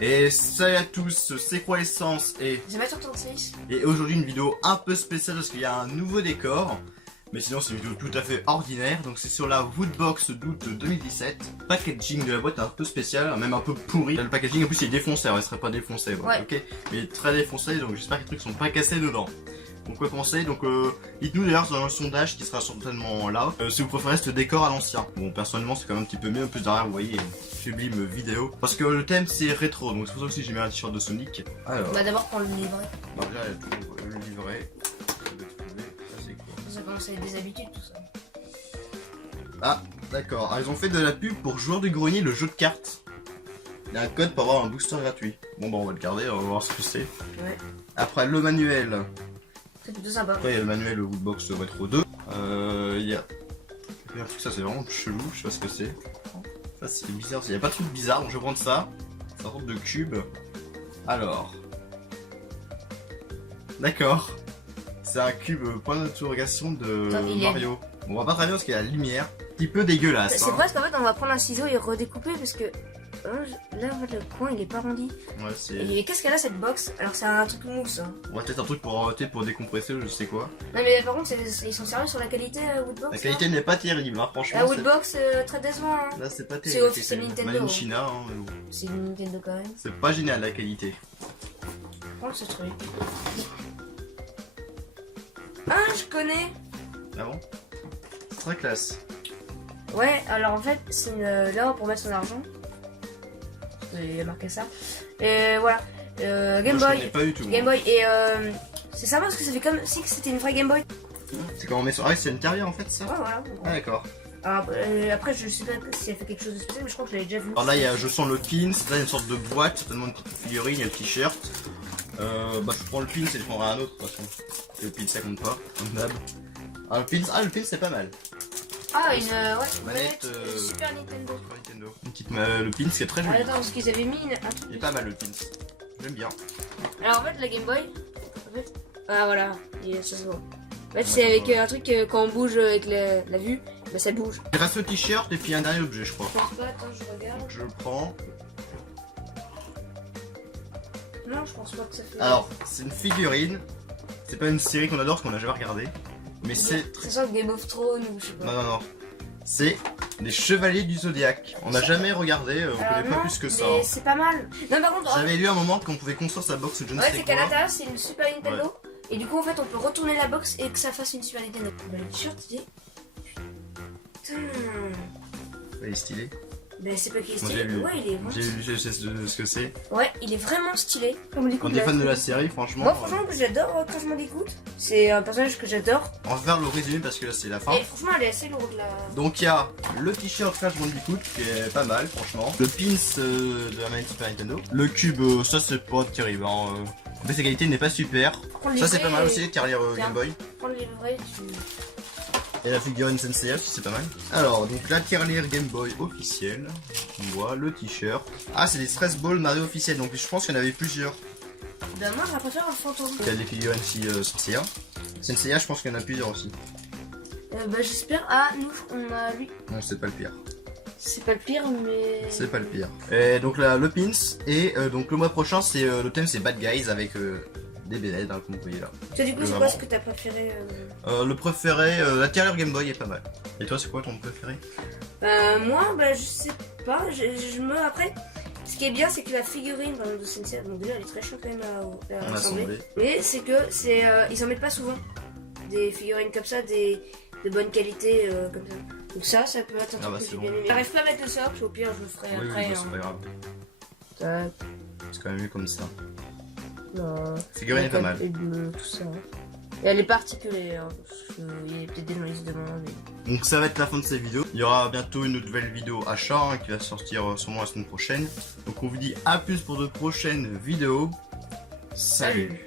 Et salut à tous, c'est quoi Essence et aujourd'hui une vidéo un peu spéciale parce qu'il y a un nouveau décor. Mais sinon c'est une vidéo tout à fait ordinaire. Donc c'est sur la Woodbox d'août 2017. Packaging de la boîte est un peu spécial, même un peu pourri. Le packaging en plus il est défoncé, alors il serait pas défoncé, ouais. Ok. Mais il est très défoncé, donc j'espère que les trucs sont pas cassés dedans. Donc quoi penser, donc dites-nous d'ailleurs dans un sondage qui sera certainement là, si vous préférez ce décor à l'ancien. Bon personnellement c'est quand même un petit peu mieux, en plus derrière vous voyez une sublime vidéo. Parce que le thème c'est rétro, donc c'est pour ça aussi que j'ai mis un t-shirt de Sonic. Alors. Bah d'abord prends le livret. Bah déjà il y a tout le livret. Ça c'est quoi? Ça commence à être des habitudes tout ça. Ah d'accord, ils ont fait de la pub pour Joueurs du Grenier, le jeu de cartes. Il y a un code pour avoir un booster gratuit. Bon bah on va le garder, on va voir ce que c'est. Ouais. Après le manuel. C'est plutôt sympa. Après il y a le manuel Woodbox Retro 2. Il y a un truc, ça c'est vraiment chelou, je sais pas ce que c'est. Ça c'est bizarre, il n'y a pas de truc bizarre, donc je vais prendre ça. C'est un sorte de cube. Alors. D'accord. C'est un cube point d'interrogation de Mario. Bon, on va pas très bien parce qu'il y a la lumière. Un petit peu dégueulasse. C'est presque en fait on va prendre un ciseau et redécouper parce que là en fait le coin il est pas arrondi. Ouais c'est. Et qu'est-ce qu'elle a cette box? Alors c'est un truc mousse. Hein. Ouais peut-être un truc pour décompresser, je sais quoi. Non mais par contre ils sont sérieux sur la qualité Woodbox. La qualité n'est pas terrible hein, franchement. La Woodbox très décevant. Hein. Là c'est pas terrible. C'est Nintendo. Même China hein, mais bon. C'est Nintendo quand même. C'est pas génial la qualité. Prends ce truc. Ah je connais. Ah bon? C'est très classe. Ouais, alors en fait, c'est là pour mettre son argent. Il y a marqué ça. Et voilà. Game Boy. Pas du tout, Game Boy. Et c'est sympa parce que ça fait comme si c'était une vraie Game Boy. C'est quand on met sur. Ah, c'est une carrière en fait, ça? Ouais, voilà. Ah, d'accord. Alors, après, je sais pas si elle fait quelque chose de spécial, mais je crois que je l'avais déjà vu. Alors là, je sens le pins. Là, il y a une sorte de boîte, certainement une petite figurine, il y a le t-shirt. Bah, je prends le pins et je prendrai un autre de toute façon. Et le pins, ça compte pas, comme d'hab. Ah, le pins, c'est pas mal. Ah, une manette Super Nintendo. Une petite le pin c'est très joli. Ah, attends, parce qu'ils avaient mis un truc. Il est pas mal le pin. J'aime bien. Alors en fait la Game Boy. En fait, ah voilà, ça se voit. En fait c'est avec un truc quand on bouge avec la vue, bah ça bouge. Il reste le t-shirt et puis un dernier objet je crois. Je pense pas, attends je regarde. Donc, je le prends. Non je pense pas que ça fait. Alors c'est une figurine. C'est pas une série qu'on adore parce qu'on a jamais regardé. Mais c'est. C'est ça Game of Thrones ou je sais pas. Non. C'est les Chevaliers du Zodiac. On n'a jamais regardé, on connaît pas plus que ça. Mais c'est pas mal. Non par contre. J'avais lu un moment qu'on pouvait construire sa box de je ne sais quoi. Ouais c'est qu'à l'intérieur c'est une Super Nintendo. Ouais. Et du coup en fait on peut retourner la box et que ça fasse une Super Nintendo. Le t-shirt il est. Putain. Il est stylé. Ben c'est pas qu'il est stylé. Ouais il est vraiment. J'ai lu, je sais ce que c'est. Ouais il est vraiment stylé. Quand on est fan de la série franchement. Moi franchement j'adore quand je m'en dégoûte. C'est un personnage que j'adore. On va faire le résumé parce que là c'est la fin. Et franchement elle est assez lourde là. Donc il y a le t-shirt Crash Bandicoot qui est pas mal franchement. Le pins de la manette Super Nintendo. Le cube ça c'est pas terrible hein. En fait sa qualité n'est pas super. Ça c'est pas mal aussi, la tirelire Game Boy. Prends le livret tu... Et la figurine Sensei aussi c'est pas mal. Alors donc la tirelire Game Boy officielle. On voit le t-shirt. Ah c'est des stress balls Mario officiels donc je pense qu'il y en avait plusieurs. Ben moi je préfère un fantôme. Il y a des figurines aussi Sensei. Sensei je pense qu'il y en a plusieurs aussi. Bah j'espère. Ah nous on a lui. Non c'est pas le pire. C'est pas le pire mais... C'est pas le pire. Et donc là le pins et donc le mois prochain c'est le thème c'est Bad Guys avec des BD hein, comme vous voyez là. Toi du coup c'est quoi ce que t'as préféré Le préféré, la tirelire Game Boy est pas mal. Et toi c'est quoi ton préféré? Moi bah je sais pas, après ce qui est bien c'est que la figurine par exemple de Sensei, donc déjà elle est très chouette quand même à assembler. Mais c'est que ils en mettent pas souvent des figurines comme ça, de bonne qualité comme ça. Donc ça peut être un truc que j'ai bien aimé. J'arrive pas à mettre le socle, au pire je le ferai après. Oui, c'est pas grave. C'est quand même mieux comme ça. La figurine est pas mal. Et bleu, tout ça. Et elle est particulière, hein, parce qu'il y a peut-être des gens qui se demandent. Mais... Donc ça va être la fin de cette vidéo. Il y aura bientôt une nouvelle vidéo achat hein, qui va sortir sûrement la semaine prochaine. Donc on vous dit à plus pour de prochaines vidéos. Salut.